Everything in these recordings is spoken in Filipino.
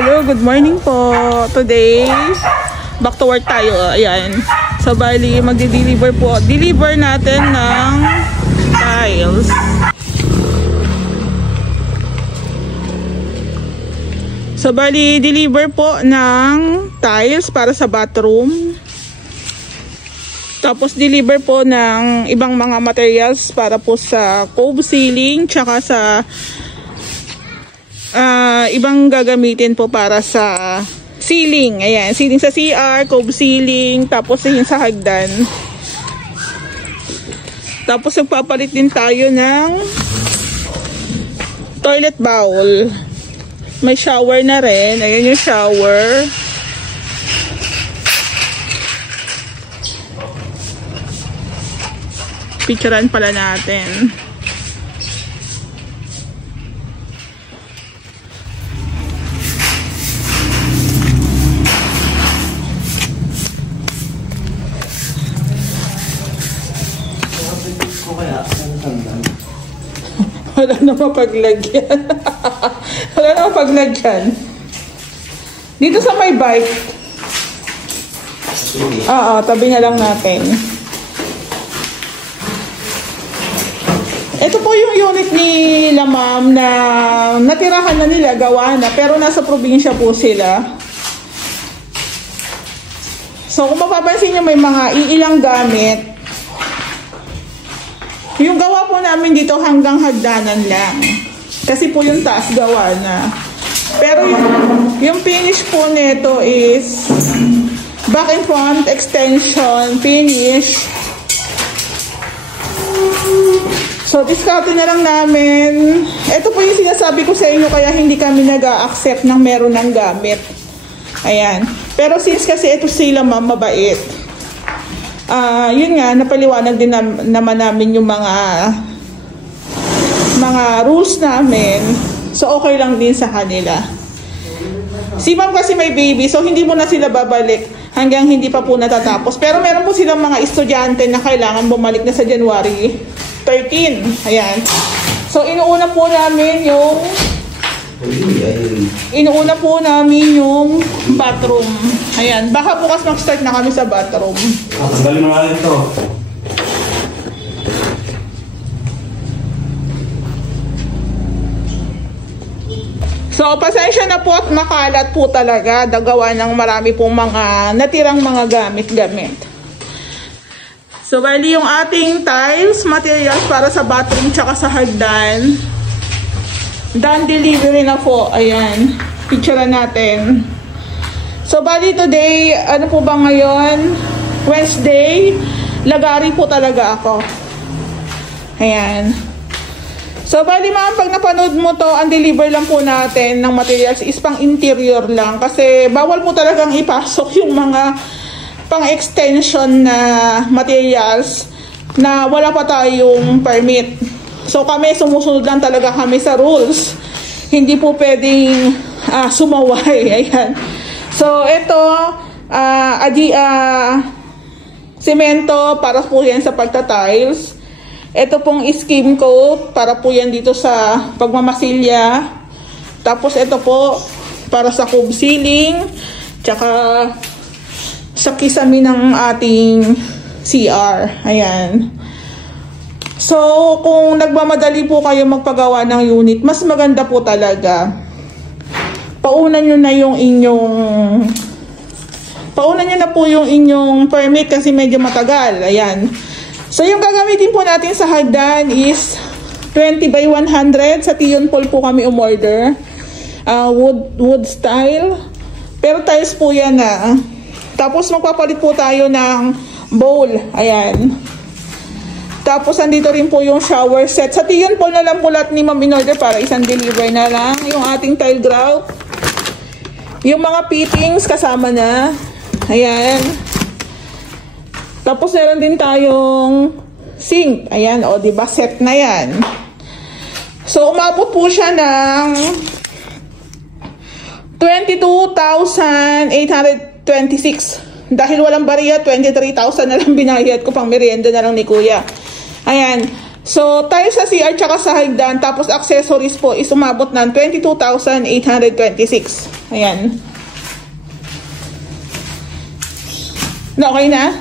Hello, good morning po. Today, back to work tayo. Ayan. So, bali, magdi-deliver po. Deliver natin ng tiles. So, bali, deliver po ng tiles para sa bathroom. Tapos, deliver po ng ibang mga materials para po sa cove ceiling, tsaka sa ibang gagamitin po para sa ceiling. Ayan, ceiling sa CR, cove ceiling, tapos yung sa hagdan. Tapos nagpapalit din tayo ng toilet bowl. May shower na rin. Ayan yung shower. Picturean pala natin. Wala na mapaglagyan. Wala na mapaglagyan. Dito sa may bike. Oo, tabi na lang natin. Ito po yung unit nila ma'am na natirahan na nila, gawa na, pero nasa probinsya po sila. So kung mapapansin nyo, may mga iilang gamit. Yung gawa po namin dito hanggang hagdanan lang. Kasi po yung taas gawa na. Pero yung finish po nito is back and front extension finish. So discard na lang namin. Ito po yung sinasabi ko sa inyo, kaya hindi kami nag-a-accept ng meron ng gamit. Ayan. Pero since kasi ito sila ma'am, mabait. Yun nga, napaliwanag din naman namin yung mga rules namin. So, okay lang din sa kanila. Si ma'am kasi may baby, so hindi mo na sila babalik hanggang hindi pa po natatapos. Pero meron po silang mga estudyante na kailangan bumalik na sa January 13. Ayan. So, inuuna po namin yung bathroom. Ayan. Baka bukas mag-start na kami sa bathroom. Tanggalin mo natin ito. So, pasensya na po at makalat po talaga. Dagawa ng marami pong mga natirang mga gamit-gamit. So, bali yung ating tiles, materials para sa bathroom tsaka sa hagdan. Done delivery na po. Ayan. Picture natin. So, bali today, ano po ba ngayon? Wednesday. Lagari po talaga ako. Ayan. So, bali ma'am, pag napanood mo to, ang deliver lang po natin ng materials is pang interior lang. Kasi bawal po talagang ipasok yung mga pang extension na materials na wala pa tayong permit. So kami, sumusunod lang talaga kami sa rules. Hindi po pwedeng sumaway. Ayan. So ito, semento para po yan sa pagta-tiles. Ito pong skim coat para po yan dito sa pagmamasilya. Tapos ito po para sa cove ceiling. Tsaka sa kisame ng ating CR. Ayan. So, kung nagmamadali po kayo magpagawa ng unit, mas maganda po talaga. Paunan nyo na po yung inyong permit kasi medyo matagal. Ayan. So, yung gagamitin po natin sa hagdan is 20 by 100. Sa Tion Paul po kami umorder. Wood style. Pero tiles po yan na. Tapos, magpapalit po tayo ng bowl. Ayan. Tapos, andito rin po yung shower set. Sa Tion Paul na lang po lahat ni ma'am in-order para isang deliver na lang. Yung ating tile grout. Yung mga fittings kasama na. Ayan. Tapos, meron din tayong sink. Ayan, o, diba? Set na yan. So, umabot po siya ng 22,826. Dahil walang bariya, 23,000 na lang binayad ko, pang merienda na lang ni kuya. Ayan. So, tayo sa CR tsaka sa hagdan, tapos accessories po is umabot ng 22,826. Ayan. Okay na?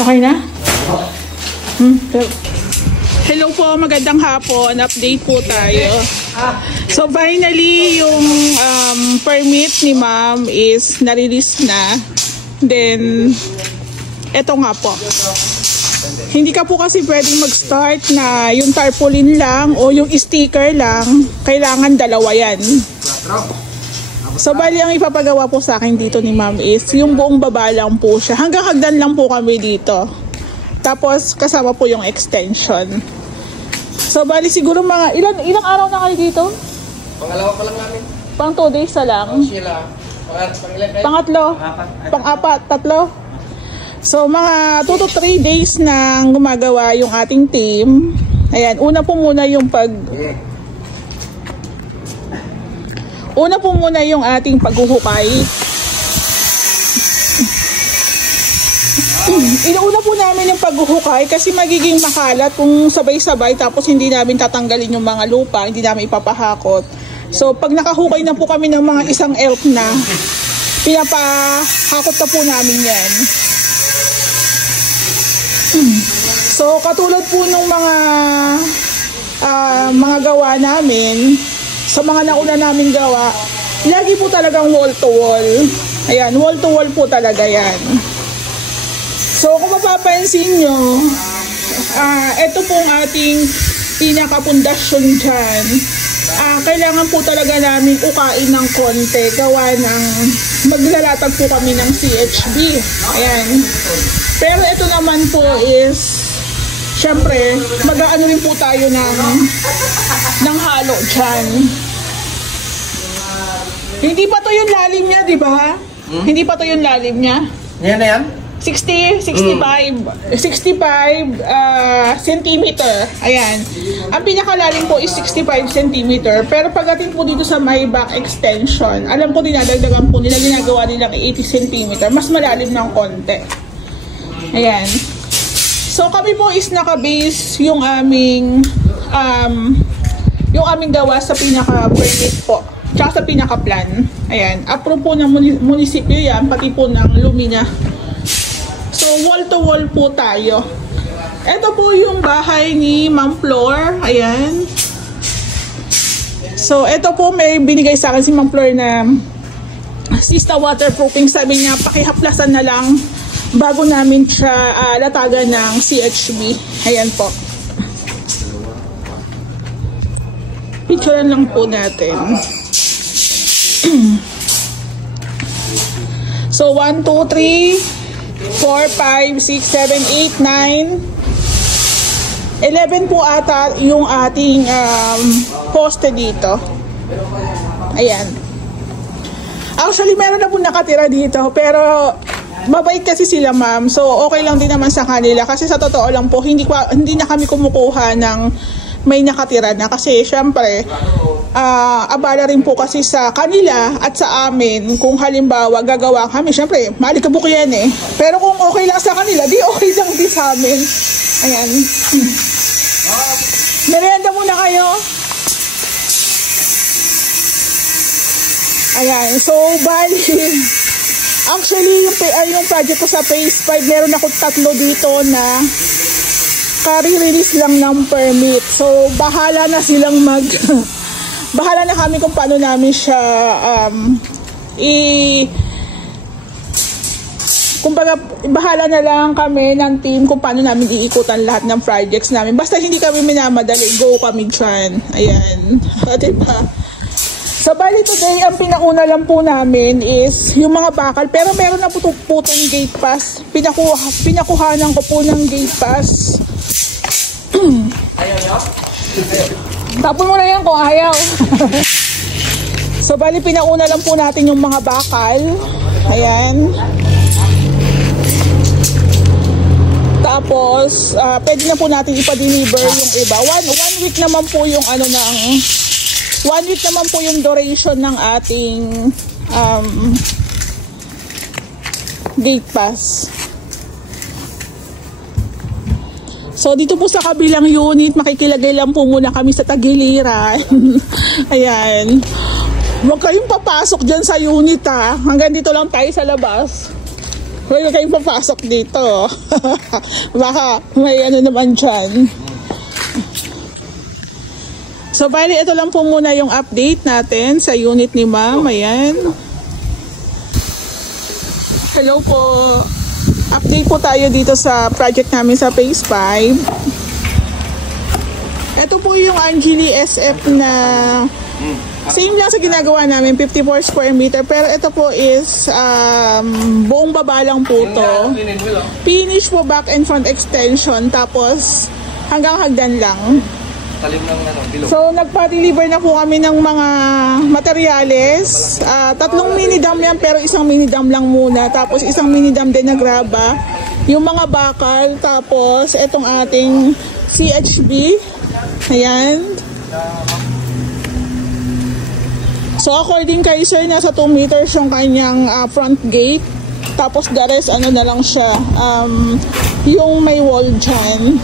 Okay na? Hello po, magandang hapon. Update po tayo. So finally, yung permit ni ma'am is nare-release na. Then, eto nga po. Hindi ka po kasi pwedeng mag-start na yung tarpaulin lang o yung sticker lang. Kailangan dalawa yan. So, bali ang ipapagawa po sa akin dito ni ma'am is yung buong baba lang po siya. Hanggang hagdan lang po kami dito. Tapos, kasama po yung extension. So, bali siguro mga, ilang araw na kayo dito? Pangalawa pa lang namin. Pang 2 days na lang? Sila. Pangatlo? Pang-apat? Tatlo? So, mga 2 to 3 days na gumagawa yung ating team. Ayan, una po muna yung yung ating paghuhukay. Inuuna po namin yung paghuhukay kasi magiging makalat kung sabay-sabay tapos hindi namin tatanggalin yung mga lupa, hindi namin ipapahakot. So pag nakahukay na po kami ng mga isang elf na, pinapahakot na po namin yan. So katulad po nung mga gawa namin, sa mga nauna namin gawa, lagi po talagang wall to wall. Ayan, wall to wall po talaga yan. So kung mapapansin nyo, ito pong ating pinakapundasyon dyan. Kailangan po talaga namin ukain ng konti. Gawa ng maglalatag po kami ng CHB. Ayan. Pero ito naman po is, syempre, mag-aano rin po tayo ng halo dyan. Hindi pa to yung lalim niya, di ba? Hindi pa to yung lalim niya. Yan na yan? 65 centimeter. Ayan. Ang pinakalalim po is 65 centimeter. Pero pagdating po dito sa may back extension, alam ko dinadagdagan po nila, ginagawa nila 80 centimeter. Mas malalim ng konti. Ayan. So kami po is naka-base yung aming gawa sa pinaka-permit po. Tsaka sa pinaka-plan. Ayan. Approve po ng munisipyo yan, pati po ng Lumina. So, wall to wall po tayo. Ito po yung bahay ni Ma'am Flor. Ayan. So, ito po may binigay sa akin si Ma'am Flor na Sista waterproofing. Sabi niya, pakihaplasan na lang bago namin siya latagan ng CHB. Ayan po. Picturean lang po natin. So, 1, 2, 3... 4, 5, 6, 7, 8, 9 11 po ata yung ating poste dito. Ayan. Actually meron na po nakatira dito, pero mabait kasi sila ma'am, so okay lang din naman sa kanila. Kasi sa totoo lang po, hindi na kami kumukuha ng may nakatira na. Kasi syempre abala rin po kasi sa kanila at sa amin kung halimbawa gagawa kami, syempre malikabok yan eh, pero kung okay lang sa kanila, di okay lang din sa amin. Ayan. Merienda muna kayo. Ayan, so bali actually yung project ko sa phase 5, meron ako 3 dito na kari-release lang ng permit. So bahala na silang bahala na kami kung paano namin siya kumbaga bahala na lang kami ng team kung paano namin iikutan lahat ng projects namin. Basta hindi kami minamadali, go kami dyan. Ayan. Diba? So bali today, ang pinauna lang po namin is yung mga bakal. Pero meron na po itong gate pass. Pinakuhanan ko po ng gate pass. Ayaw nyo? Tapon mo na yan kung ayaw. So, bali, pinauna lang po natin yung mga bakal. Ayan. Tapos, pwede na po natin ipa-deliver yung iba. One week naman po yung one week naman po yung duration ng ating gate pass. So, dito po sa kabilang unit, makikilagay lang po muna kami sa tagiliran. Ayan. Huwag kayong papasok dyan sa unit, ha. Hanggang dito lang tayo sa labas. Huwag kayong papasok dito. Baka may ano naman dyan. So, bali, ito lang po muna yung update natin sa unit ni Ma'am. Ayan. Hello po. Update po tayo dito sa project namin sa Phase 5. Ito po yung Angeli SF na same lang sa ginagawa namin, 54 square meter. Pero ito po is buong baba lang po to. Finish po back and front extension. Tapos hanggang hagdan lang. Talim ng bilog. So, nagpa-deliver na po kami ng mga materyales. 3 mini dam yan, pero isang mini dam lang muna. Tapos, isang mini dam din na graba. Yung mga bakal. Tapos, itong ating CHB. Ayan. So, according kay sir, nasa 2 meters yung kanyang front gate. Tapos, the rest, ano na lang siya. Yung may wall dyan.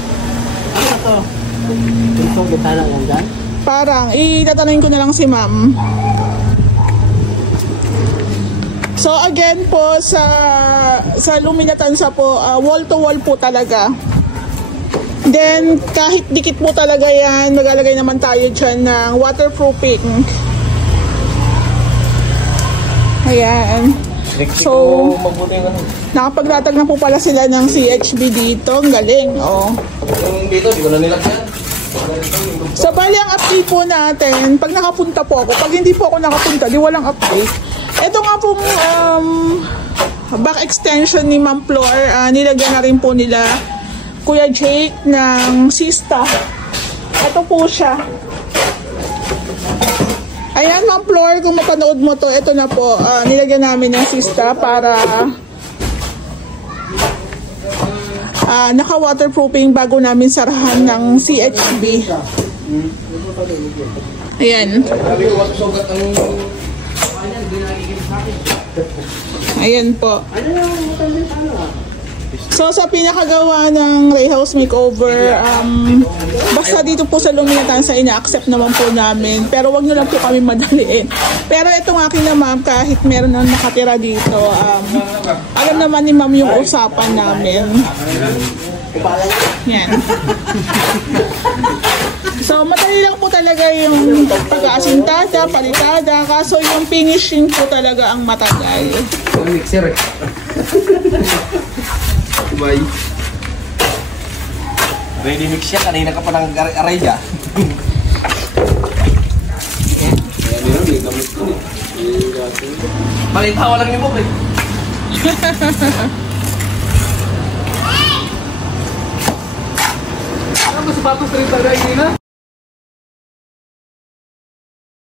Parang, itatanungin ko na lang si ma'am. So again po, sa Luminatansa po, wall to wall po talaga. Then, kahit dikit po talaga yan, maglalagay naman tayo dyan ng waterproofing. Ayan. So, nakapaglatag na po pala sila ng CHB dito. Ang galing, oh. Dito, di ko na nilagyan. So, bali ang update po natin, pag nakapunta po ako, pag hindi po ako nakapunta, di walang update. Ito nga po, back extension ni Ma'am Flor, nilagyan na rin po nila Kuya Jake ng Sista. Ito po siya. Ayan, Ma'am Flor, kung mapanood mo to, ito na po, nilagyan namin ng Sista para naka-waterproofing bago namin sarahan ng CHB. Ayan. Ayan po. So, sa pinakagawa ng Ray House Makeover, basta dito po sa Luminatansa, ina-accept naman po namin. Pero wag nyo lang po kami madaliin. Pero itong akin na ma'am, kahit meron nang nakatira dito, alam naman ni ma'am yung usapan namin. Yan. So, madali lang po talaga yung pag-aasintada, palitada. Kaso yung finishing po talaga ang matagal. Mixer eh. Bye. Ready mix siya. Kanina ka pa ng aray dyan. Balitawa lang yung book eh. Ano ba sapatos rin talaga yun na?